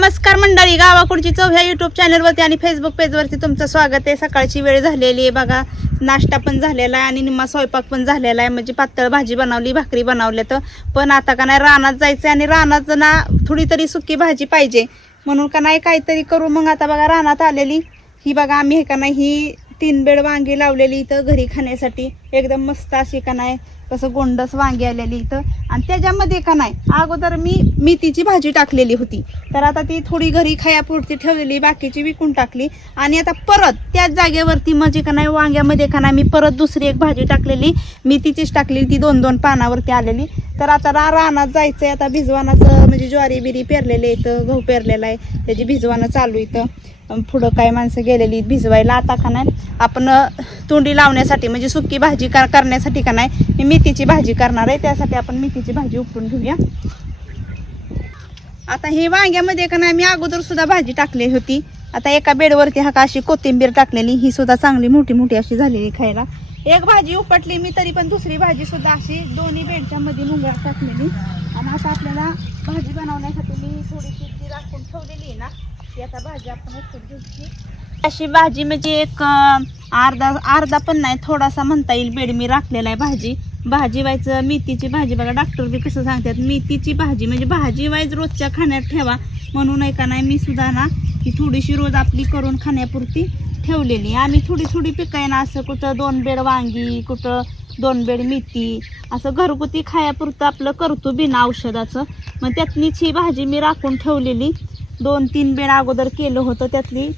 नमस्कार मंडळी गावाकडची चव ह्या युट्यूब चॅनलवरती आणि फेसबुक पेजवरती तुमचं स्वागत आहे. सकाळची वेळ झालेली आहे बघा. नाश्ता पण झालेला आहे आणि निम्मा स्वयंपाक पण झालेला आहे. म्हणजे पातळ भाजी बनवली भाकरी बनवल्या तर. पण आता का नाही रानात जायचं आणि रानात ना थोडी तरी सुकी भाजी पाहिजे. म्हणून का नाही काहीतरी करू. मग आता बघा रानात आलेली. ही बघा आम्ही हे का नाही ही तीन बेड वांगी लावलेली इथं घरी खाण्यासाठी. एकदम मस्त अशी का नाही कसं गोंडस वांगी आलेली इथं. आणि त्याच्यामध्ये का नाही अगोदर मी मेथीची भाजी टाकलेली होती. तर आता ती थोडी घरी खायापुरती ठेवलेली बाकीची विकून टाकली. आणि आता परत त्याच जागेवरती म्हणजे का नाही वांग्यामध्ये का नाही मी परत दुसरी एक भाजी टाकलेली. मेथीचीच टाकलेली ती दोन दोन पानावरती आलेली. तर आता रा रानात जायचंय. आता भिजवानाचं म्हणजे ज्वारी बिरी पेरलेले इथं गहू पेरलेला आहे. त्याची भिजवानं चालू इथं. पुढं काय माणसं गेलेली भिजवायला आता का नाही? आपण तोंडी लावण्यासाठी म्हणजे सुकी भाजी कर करण्यासाठी का नाही मी मेथीची भाजी करणार आहे. त्यासाठी आपण मेथीची भाजी उपटून घेऊया. आता हे वांग्यामध्ये का नाही मी अगोदर सुद्धा भाजी टाकली होती. आता एका बेडवरती हा का अशी कोथिंबीर टाकलेली ही सुद्धा चांगली मोठी मोठी अशी झालेली खायला. एक भाजी उपटली मी तरी पण दुसरी भाजी सुद्धा अशी दोन्ही बेडच्या मध्ये मुंग्या टाकलेली. आणि आता आपल्याला भाजी बनवण्यासाठी मी थोडीशी ती राखून ठेवलेली आहे ना ती आता भाजी आपण घ्यायची अशी भाजी म्हणजे एक अं, अर्धा अर्धा पण नाही थोडासा म्हणता येईल बेड मी राखलेला आहे भाजी. भाजी व्हायचं मेथीची भाजी बघा डॉक्टर बी कसं सांगतात मेथीची भाजी म्हणजे भाजी वाईज रोजच्या खाण्यात ठेवा. म्हणून आहे का नाही मी सुद्धा ना ही थोडीशी रोज आपली करून खाण्यापुरती ठेवलेली. आम्ही थोडी थोडी पिकाय ना असं कुठं दोन बेड वांगी कुठं दोन बेड मेथी असं घरगुती खायापुरतं आपलं करतो बिना औषधाचं. मग त्यातनीच ही भाजी मी राखून ठेवलेली. दोन तीन बेड अगोदर केलं होतं त्यातली.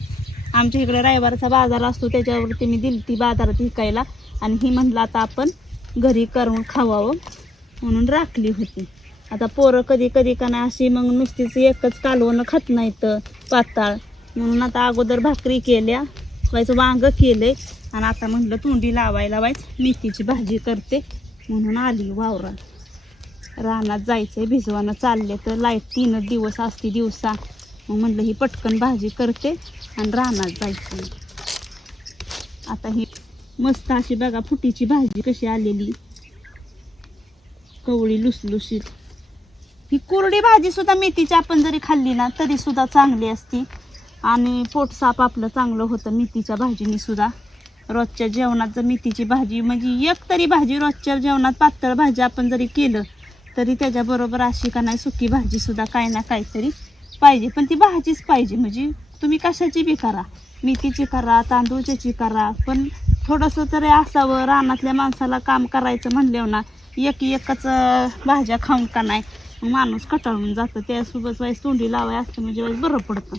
आमच्या इकडे रविवारचा बाजार असतो त्याच्यावरती मी दिली ती बाजारात विकायला. आणि ही म्हणलं आता आपण घरी करून खावावं म्हणून राखली होती. आता पोरं कधी कधी का नाही अशी मग नुसतीच एकच कालवणं खात नाहीत पाताळ. म्हणून आता अगोदर भाकरी केल्या व्हायचं वांग केले आणि आता म्हटलं तोंडी लावायला व्हायच मेथीची भाजी करते म्हणून आली वावरात. रानात जायचं आहे भिजवानं चालले तर लाइट तीनच दिवस असते दिवसा. मग म्हटलं ही पटकन भाजी करते आणि रानात जायचं. आता ही मस्त अशी बघा फुटीची भाजी कशी आलेली. कवळी लुसलुशीत. ही कोरडी भाजी सुद्धा मेथीची आपण जरी खाल्ली ना तरी सुद्धा चांगली असती. आणि पोटसाप आपलं चांगलं होतं मेथीच्या भाजीनी सुद्धा. रोजच्या जेवणात जर मेथीची भाजी म्हणजे एक तरी भाजी रोजच्या जेवणात पातळ भाजी आपण जरी केलं तरी त्याच्याबरोबर अशी का नाही सुकी भाजी सुद्धा काय ना काहीतरी पाहिजे पण ती भाजीच पाहिजे. म्हणजे तुम्ही कशाची बी करा. मेथीची करा तांदूळच्याची करा. पण थोडंसं तरी असावं रानातल्या माणसाला काम करायचं म्हणल्यावर ना एक एकच भाज्या खाऊन का नाही? मग माणूस कटाळून जातं. त्यासोबत वाईस तोंडी लावाय असतं म्हणजे वाईस बरं पडतं.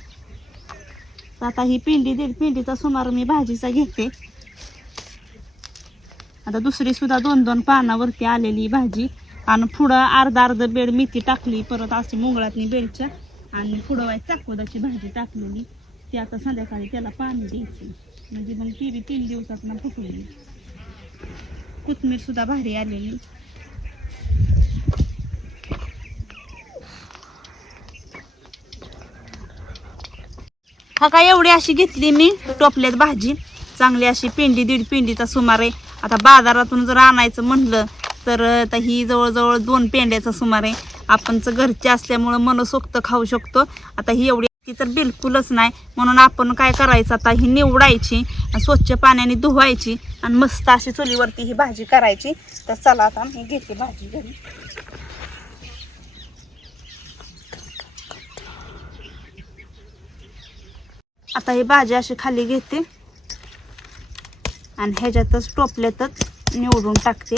तर आता ही पिंडी दीड पिंडीचा सुमार मी भाजीचा घेते. आता दुसरी सुद्धा दोन दोन पानावरती आलेली भाजी. आणि पुढं अर्धा अर्ध बेड मेथी टाकली परत अशी मुंगळातनी बेडच्या. आणि पुढं वाय भाजी टाकलेली. ती आता संध्याकाळी त्याला पाणी द्यायचं. म्हणजे मग ती बी तीन दिवसात ना फुटलेली कोथमीर सुद्धा भारी आलेली. हा काय एवढी अशी घेतली मी टोपल्यात भाजी. चांगली अशी पिंडी दीड पिंडीचा सुमार. आहे आता बाजारातून जर आणायचं म्हणलं तर आता ही जवळजवळ दोन पेंड्याचा सुमार आहे. आपण घरचे असल्यामुळं मनसोक्त खाऊ शकतो. आता ही एवढी ती तर बिलकुलच नाही. म्हणून आपण काय करायचं? आता ही निवडायची आणि स्वच्छ पाण्याने धुवायची आणि मस्त अशी चुलीवरती ही भाजी करायची. तर चला आता मी घेते भाजी घरी. आता ही भाजी अशी खाली घेते. आणि ह्याच्यातच टोपल्यातच निवडून टाकते.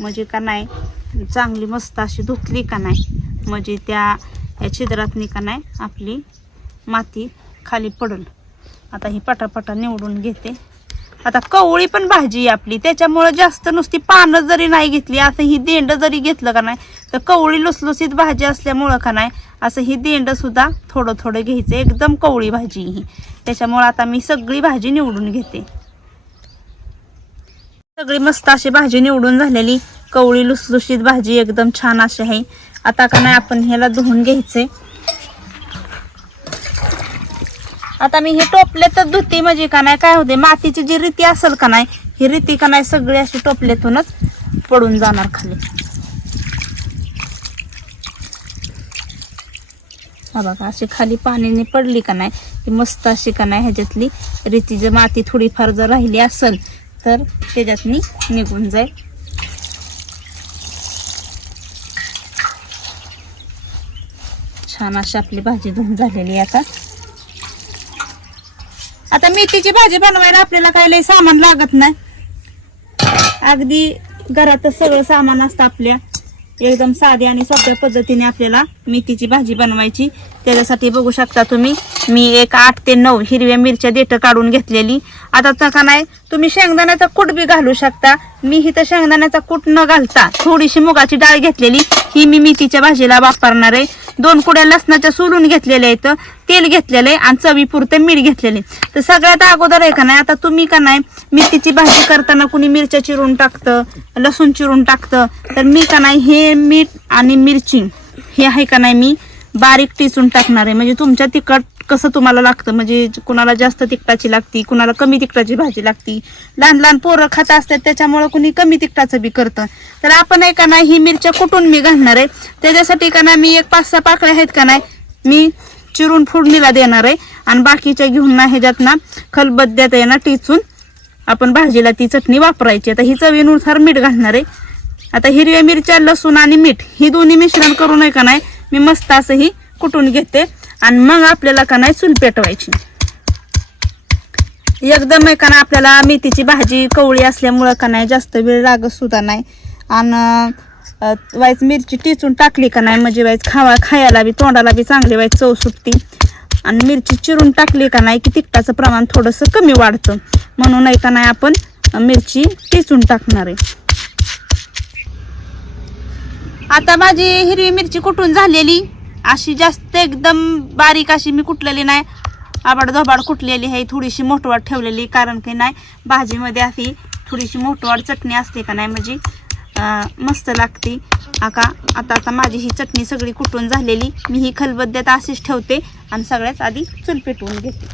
म्हणजे का नाही चांगली मस्त अशी धुतली का नाही म्हणजे त्या ह्या छिद्रातनी का नाही आपली माती खाली पडल. आता ही पटापटा निवडून घेते. आता कवळी पण भाजी आहे आपली त्याच्यामुळं जास्त नुसती पानं जरी नाही घेतली असं ही देंड जरी घेतलं का नाही तर कवळी लुसलुसीत भाजी असल्यामुळं का नाही असं ही देंडसुद्धा थोडं थोडं घ्यायचं. एकदम कवळी भाजी ही. त्याच्यामुळं आता मी सगळी भाजी निवडून घेते. सगळी मस्त अशी भाजी निवडून झालेली. कवळी लुसलुशीत भाजी एकदम छान अशी आहे. आता का नाही आपण ह्याला धुवून घ्यायचे. आता मी हे टोपल्यातच धुते म्हणजे का नाही काय होते मातीची जी रीती असेल का नाही ही रीती का नाही सगळी अशी टोपल्यातूनच पडून जाणार खाली. हा बघा अशी खाली पाण्याने पडली का नाही ती मस्त अशी का नाही ह्याच्यातली रीती जर माती थोडीफार जर राहिली असेल तर त्याच्यातनी निघून जाईल. छान अशी आपली भाजी धुवून झालेली आहे आता. आता मेथीची भाजी बनवायला आपल्याला काही लई सामान लागत नाही. अगदी घरातच सगळं सामान असतं आपल्या. एकदम साधी आणि सोप्या पद्धतीने आपल्याला मेथीची भाजी बनवायची. त्याच्यासाठी बघू शकता तुम्ही मी एक आठ ते नऊ हिरव्या मिरच्या देठं काढून घेतलेली. आता तसा नाही तुम्ही शेंगदाण्याचा कूट बी घालू शकता. मी इथं शेंगदाण्याचा कूट न घालता थोडीशी मुगाची डाळ घेतलेली. ही मी मेथीच्या भाजीला वापरणार आहे. दोन कुड्या लसणाच्या सोलून घेतलेल्या आहेत. तेल घेतलेलं आहे आणि चवीपुरते मीठ घेतलेले तर सगळ्यात अगोदर आहे का नाही आता तुम्ही का नाही मेथीची भाजी करताना कुणी मिरच्या चिरून टाकतं लसूण चिरून टाकतं तर मी का नाही हे मीठ आणि मिरची हे आहे का नाही मी बारीक टिचून टाकणार आहे. म्हणजे तुमच्या तिखट कसं तुम्हाला लागतं म्हणजे कुणाला जास्त तिखटाची लागती कुणाला कमी तिखटाची भाजी लागती लहान लहान पोरं खात असतात त्याच्यामुळं कुणी कमी तिखटाचं बी करतं. तर आपण आहे का नाही ही मिरच्या कुठून मी घालणार आहे त्याच्यासाठी का नाही मी एक पाच सहा पाकळ्या आहेत का नाही मी चिरून फोडणीला देणार आहे. आणि बाकीच्या घेऊन ना ह्याच्यात ना खलबद्द्यात आहे ना टिचून. आपण भाजीला ती चटणी वापरायची. आता ही चवीनुसार मीठ घालणार आहे. आता हिरव्या मिरच्या लसूण आणि मीठ ही दोन्ही मिश्रण करून आहे का नाही? मी मस्त असं ही कुटून घेते. आणि मग आपल्याला का नाही चूल पेटवायची. एकदम आहे का ना आपल्याला मेथीची भाजी कवळी असल्यामुळं का नाही जास्त वेळ लागत सुद्धा नाही. आणि वाईज मिरची टिचून टाकली का नाही? म्हणजे वाईज खावा खायला बी तोंडाला बी चांगली वाईज चव सुटती. आणि मिरची चिरून टाकली का नाही की तिखटाचं प्रमाण थोडंसं कमी वाढतं. म्हणून आहे का नाही आपण मिरची टिचून टाकणार आहे. आता माझी हिरवी मिरची कुठून झालेली? अशी जास्त एकदम बारीक अशी मी कुटलेली नाही. आबाड धोबाड कुटलेली आहे थोडीशी मोठवाड ठेवलेली. कारण की नाही भाजीमध्ये अशी थोडीशी मोठवाड चटणी असते का नाही म्हणजे मस्त लागते. आका आता आता माझी ही चटणी सगळी कुटून झालेली. मी ही खलबद्द्यात अशीच ठेवते आणि सगळ्यात आधी चूल पेटवून घेते.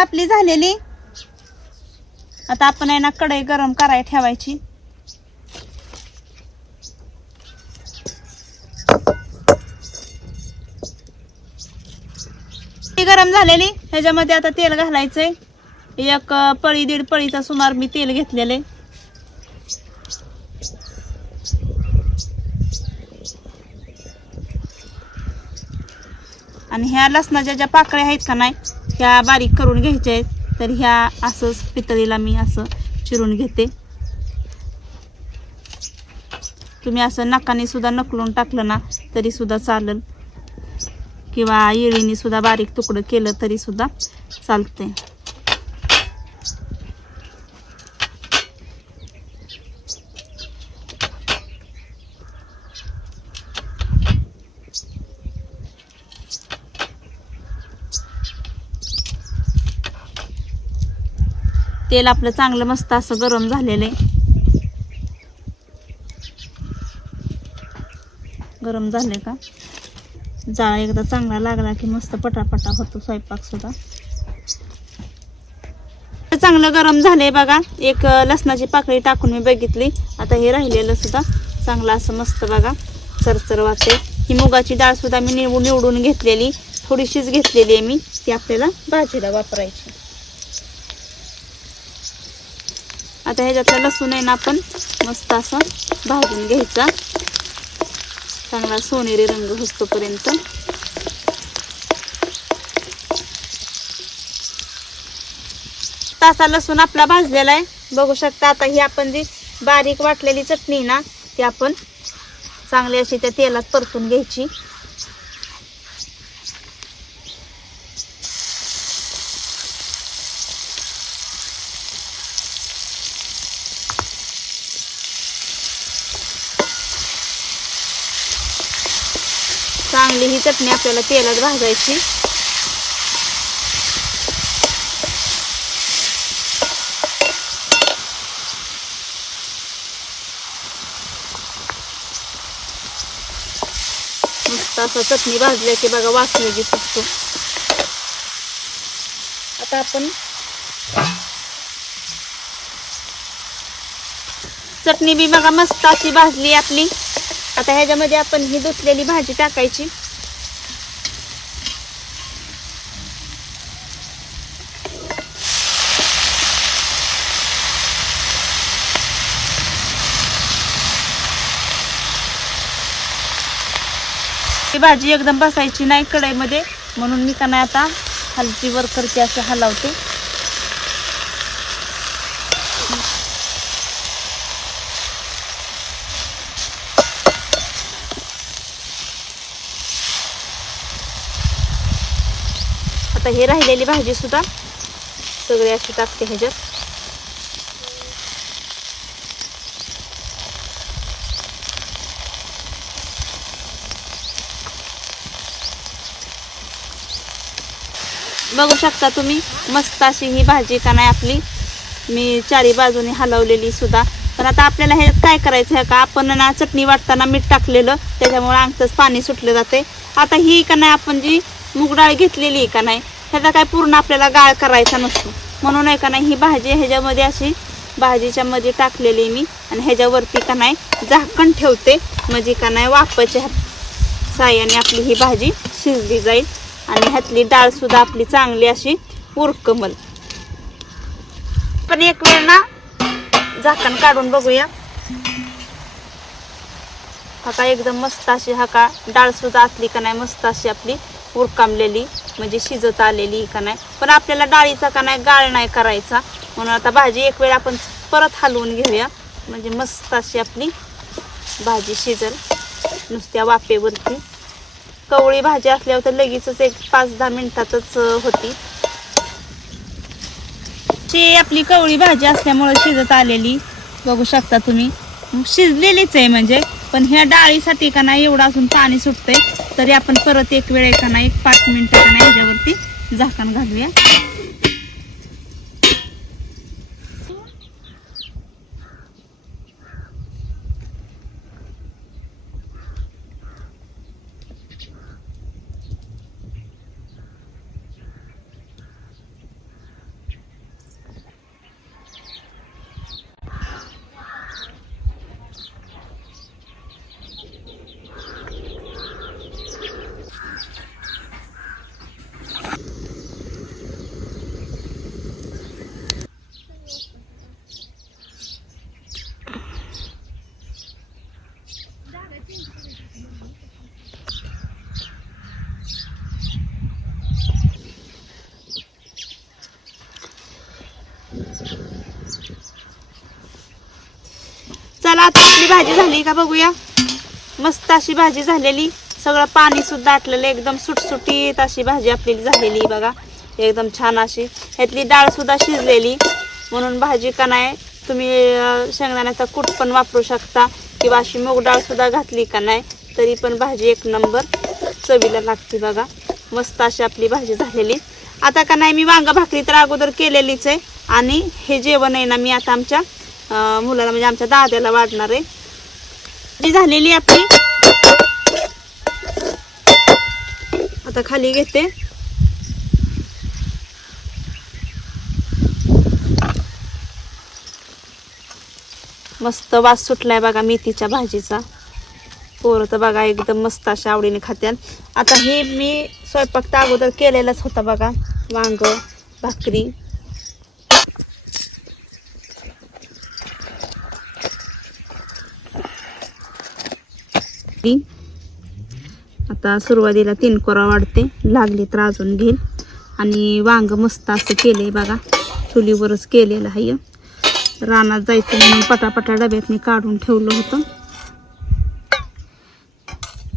आपली झालेली. आता आपण आहे ना कढई गरम करायला ठेवायची. गरम झालेली. ह्याच्यामध्ये आता तेल घालायचंय. एक पळी दीड पळीचा सुमार मी तेल घेतलेले. आणि ह्या लसणाच्या ज्या पाकळ्या आहेत का नाही ह्या बारीक करून घ्यायच्या आहेत. तर ह्या असंच पितळीला मी असं चिरून घेते. तुम्ही असं नकाने सुद्धा नकलून टाकलं ना तरी सुद्धा चालेल. किंवा येळीने सुद्धा बारीक तुकडं केलं तरी सुद्धा चालते तेल आपलं चांगलं मस्त असं गरम झालेलं आहे. गरम झाले का? जाळ एकदा चांगला लागला की मस्त पटापटा होतो स्वयंपाक सुद्धा. चांगलं गरम झालंय बघा. एक लसणाची पाकळी टाकून मी बघितली. आता हे राहिलेलं सुद्धा चांगलं असं मस्त बघा. चरचर वाटते ही मुगाची डाळ सुद्धा मी निवडून निवडून घेतलेली. थोडीशीच घेतलेली आहे मी. ती आपल्याला भाजीला वापरायची. आता ह्याच्यातलं लसूण आहे ना आपण मस्त असं भाजून घ्यायचा. चांगला सोनेरी रंग होतोपर्यंत. तासा लसूण आपला भाजलेला आहे. बघू शकता आता ही आपण जी बारीक वाटलेली चटणी ना ती आपण चांगली अशी त्या तेलात परतून घ्यायची. चांगली ही चटणी आपल्याला तेलात भाजायची. मस्त असं चटणी भाजल्या की बघा वासलेली फुटतो आता आपण चटणी बी बघा मस्त अशी भाजली आपली. आता ह्याच्यामध्ये आपण ही धुतलेली भाजी टाकायची. ही भाजी एकदम बसायची नाही कढईमध्ये म्हणून मी का नाही आता हलची वर करते असे हलवते. आता हे राहिलेली भाजी सुद्धा. सगळी अशी टाकते ह्याच्यात. बघू शकता तुम्ही मस्त अशी ही भाजी का नाही आपली. मी चारी बाजूने हलवलेली सुद्धा. पण आता आपल्याला हे काय करायचं आहे का? आपण ना चटणी वाटताना मीठ टाकलेलं त्याच्यामुळे अंगच पाणी सुटलं जाते. आता ही का नाही आपण जी मूग डाळ घेतलेली आहे का नाही ह्याचा काय पूर्ण आपल्याला गाळ करायचा नसतो. म्हणून आहे का नाही ही भाजी ह्याच्यामध्ये अशी भाजीच्या मध्ये टाकलेली मी आणि ह्याच्यावरती का नाही झाकण ठेवते. म्हणजे का नाही वाफाच्या साह्याने आपली ही भाजी शिजली जाईल आणि ह्यातली डाळसुद्धा आपली चांगली अशी उरकमल. पण एक वेळ ना झाकण काढून बघूया. हा का एकदम मस्त अशी हा का डाळसुद्धा आतली का नाही मस्त अशी आपली उरकामलेली. म्हणजे शिजत आलेली का नाही पण आपल्याला डाळीचा का नाही गाळ नाही करायचा. म्हणून आता भाजी एक वेळ आपण परत हलवून घेऊया. म्हणजे मस्त अशी आपली भाजी शिजल नुसत्या वाफेवरती. कवळी भाजी असल्यावर तर लगेचच एक पाच दहा मिनिटातच होती. ची आपली कवळी भाजी असल्यामुळे शिजत आलेली. बघू शकता तुम्ही. शिजलेलीच आहे म्हणजे पण ह्या डाळीसाठी का नाही एवढं अजून पाणी सुटतंय. तरी आपण परत एक वेळ एका ना एक पाच मिनटं का याच्यावरती ह्याच्यावरती झाकण घालूया चला आता आपली भाजी झाली का बघूया. मस्त अशी भाजी झालेली. सगळं पाणी सुद्धा आटलेलं एकदम सुटसुटीत अशी भाजी आपली झालेली बघा. एकदम छान अशी. ह्यातली डाळ सुद्धा शिजलेली. म्हणून भाजी का नाही तुम्ही शेंगदाण्याचा कूट पण वापरू शकता. किंवा अशी मूग डाळ सुद्धा घातली का नाही तरी पण भाजी एक नंबर चवीला लागते बघा. मस्त अशी आपली भाजी झालेली. आता का नाही मी वांगा भाकरी तर अगोदर केलेलीच आहे. आणि हे जेवण आहे ना मी आता आमच्या मुलाला म्हणजे आमच्या दाद्याला वाढणार आहे. जी झालेली आपली. आता खाली घेते. मस्त वास सुटलाय बघा मेथीच्या भाजीचा. पोरं तर बघा एकदम मस्त अशा आवडीने खात्यात. आता हे मी स्वयंपाक तर अगोदर केलेलाच होता बघा. वांग भाकरी. आता सुरुवातीला तीन कोरा वाढते. लागली तर अजून घेईल आणि वांग मस्त असं केलंय बघा. चुलीवरच केलेलं आहे. रानात जायचं म्हणून पटापटा डब्यात मी काढून ठेवलं होतं.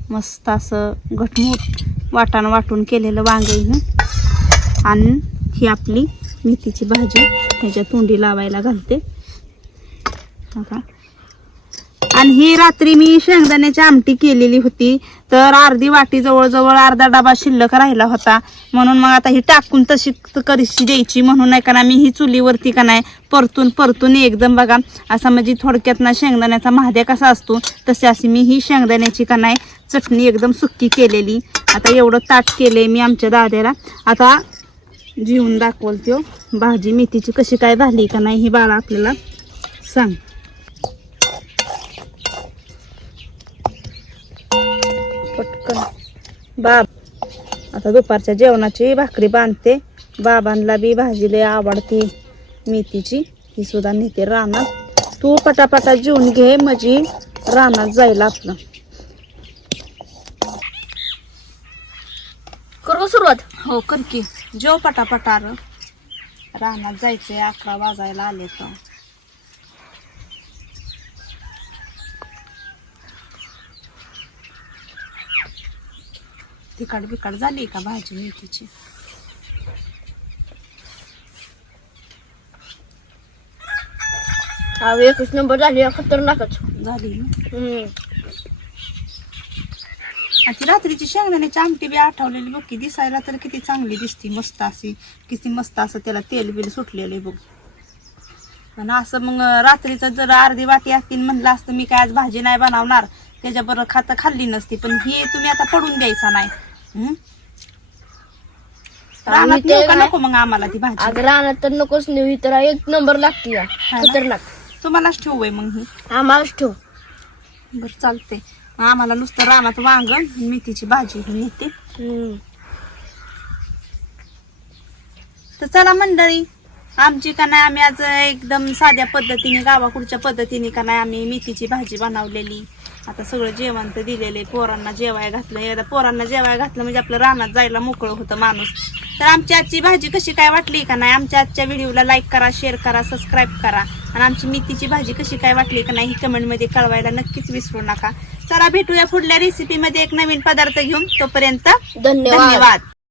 मस्त असं घटमूट वाटाण वाटून केलेलं वांग आणि ही आपली मेथीची भाजी. ह्याच्या तोंडी लावायला घालते. बघा. आणि ही रात्री मी शेंगदाण्याची आमटी केलेली होती. तर अर्धी वाटी जवळजवळ अर्धा डबा शिल्लक राहिला होता. म्हणून मग आता ही टाकून तशी करीशी द्यायची म्हणून नाही का ना मी ही चुलीवरती का नाही परतून परतून एकदम बघा असा म्हणजे थोडक्यात ना शेंगदाण्याचा महाद्या कसा असतो तसे अशी मी ही शेंगदाण्याची का नाही चटणी एकदम सुक्की केलेली. आता एवढं ताट केले मी आमच्या दाद्याला. आता जेवून दाखवल त्यो भाजी मेथीची कशी काय झाली का नाही ही बाळा आपल्याला सांग. बाब. आता दुपारच्या जेवणाची भाकरी बांधते. बाबांना बी भाजी लय आवडते. मेथीची ही सुद्धा नेते रानात. तू पटापटा जेवून घे म्हणजे रानात जाईल आपलं. करू सुरुवात? हो कर की. जेव पटापटा रानात जायचंय अकरा वाजायला आले तर. तिखट बिकट झाली का भाजी मेथीची? एकच नंबर झाली खतरनाकच. झाली ती रात्रीची शेंगदाण्याची आमटी बी आठवलेली बघ की दिसायला तर किती चांगली दिसती मस्त अशी किती मस्त असं त्याला तेल बिल सुटलेलं बघ. आणि असं मग रात्रीचं जर अर्धी वाटी असतील म्हणलं असतं मी काय आज भाजी नाही बनवणार त्याच्याबरोबर खाता खाल्ली नसती पण हे तुम्ही आता पडून द्यायचा नाही. हं? रानात नेऊ का नको मग आम्हाला ती भाजी? अगं रानात तर नकोच नेऊ तर एक नंबर लागते या. ना? खतरनाक. तुम्हालाच ठेवू आहे मग ही. आम्हालाच ठेव. बरं चालते आम्हाला नुसतं रानात वांगण मेथीची भाजी ही नेते. हम्म. तर चला मंडळी आमची का नाही आम्ही आज एकदम साध्या पद्धतीने गावाकडच्या पद्धतीने का नाही आम्ही मेथीची भाजी बनवलेली. आता सगळं जेवण तर दिलेले पोरांना जेवाय घातलं. एकदा पोरांना जेवाय घातलं म्हणजे आपलं रानात जायला मोकळं होतं माणूस. तर आमची आजची भाजी कशी काय वाटली का नाही? आमच्या आजच्या व्हिडिओला लाईक करा शेअर करा सबस्क्राईब करा. आणि आमची मेथीची भाजी कशी काय वाटली का नाही ही कमेंटमध्ये कळवायला नक्कीच विसरू नका. चला भेटूया पुढल्या रेसिपीमध्ये एक नवीन पदार्थ घेऊन. तोपर्यंत धन्यवाद. धन्यवाद.